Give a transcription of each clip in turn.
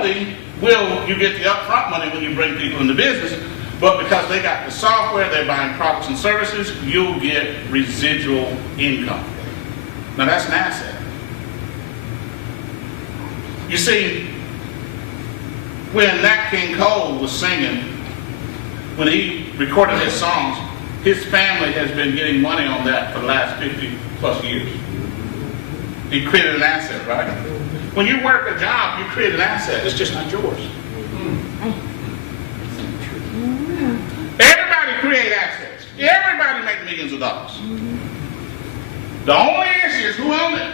only will you get the upfront money when you bring people into business, but because they got the software, they're buying products and services, you'll get residual income. Now that's an asset. You see, when Nat King Cole was singing, when he recorded his songs, his family has been getting money on that for the last 50 plus years. He created an asset, right? When you work a job, you create an asset. It's just not yours. Everybody create assets. Everybody make millions of dollars. The only issue is who owns it.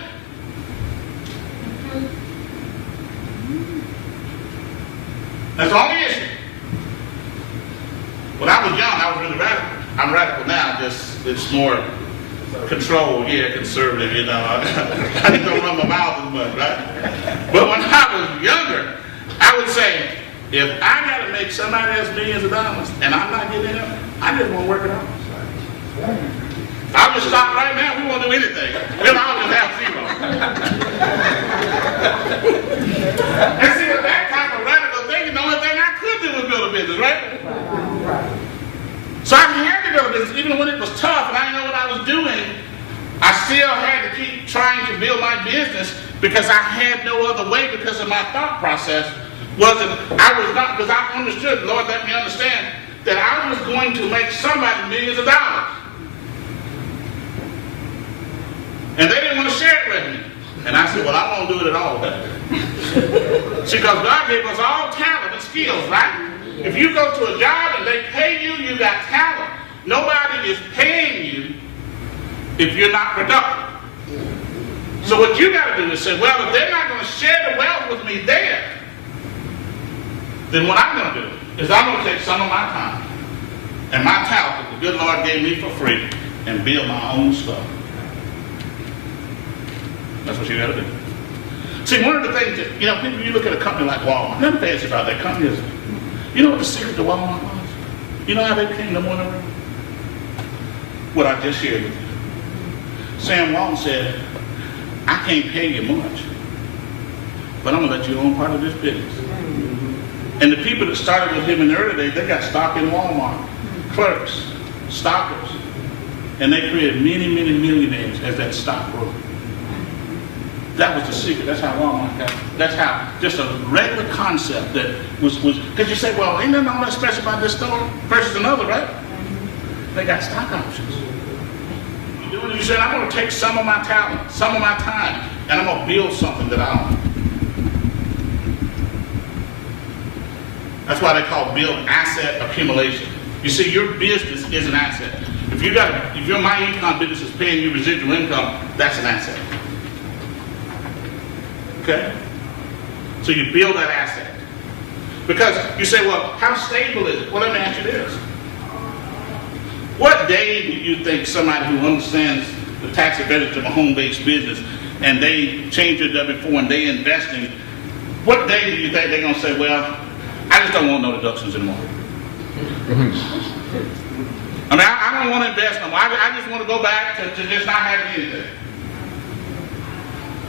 That's the only issue. When I was young, I was really radical. I'm radical now, just it's more controlled, conservative, you know. I didn't run my mouth as much, right? But when I was younger, I would say, if I got to make somebody else millions of dollars and I'm not getting it, I just won't work it out. I'll just stop right now. We won't do anything. We'll all just have zero. And see, with that type of radical thinking, the only thing I could do was build a business, right? So I had to build a business, even when it was tough and I didn't know what I was doing. I still had to keep trying to build my business because I had no other way, because of my thought process. Because I understood, Lord let me understand, that I was going to make somebody millions of dollars. And they didn't want to share it with me. And I said, well, I won't do it at all. See, because God gave us all talent and skills, right? If you go to a job and they pay you, you got talent. Nobody is paying you if you're not productive. So what you got to do is say, well, if they're not going to share the wealth with me there, then what I'm going to do is I'm going to take some of my time and my talent that the good Lord gave me for free and build my own stuff. That's what you got to do. See, one of the things that, people, you look at a company like Walmart, nothing fancy about that company is, you know what the secret to Walmart was? You know how they became number one in the world? What I just shared with you. Sam Walton said, I can't pay you much, but I'm going to let you own part of this business. And the people that started with him in the early days, they got stock in Walmart, clerks, stockers, and they created many, many millionaires as that stock grew. That was the secret. That's how Walmart got it. That's how just a regular concept that was because you say, well, ain't nothing all that special about this store versus another, right? They got stock options. You said, I'm going to take some of my talent, some of my time, and I'm going to build something that I own. That's why they call build asset accumulation. You see, your business is an asset. If your MyEcon business is paying you residual income, that's an asset. Okay? So you build that asset. Because you say, well, how stable is it? Well, let me ask you this. What day do you think somebody who understands the tax advantage of a home-based business and they change their W-4 and they invest in, what day do you think they're going to say, well, I just don't want no deductions anymore? I mean, I don't want to invest no more. I just want to go back to just not having anything.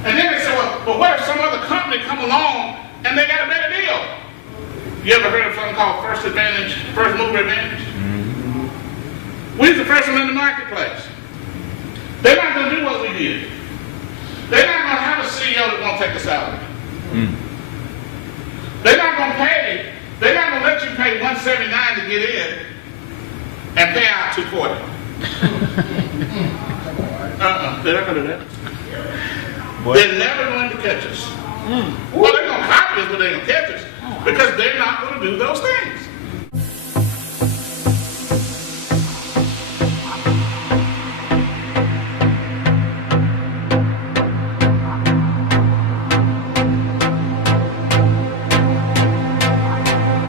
And then they say, well, but what if some other company come along and they got a better deal? You ever heard of something called first mover advantage? We're the first one in the marketplace. They're not going to do what we did. They're not going to have a CEO that won't take a salary. They're not going to let you pay $179 to get in and pay out $240. They're not going to do that. They're never going to catch us. Well, they're going to copy us, but they're going to catch us because they're not going to do those things.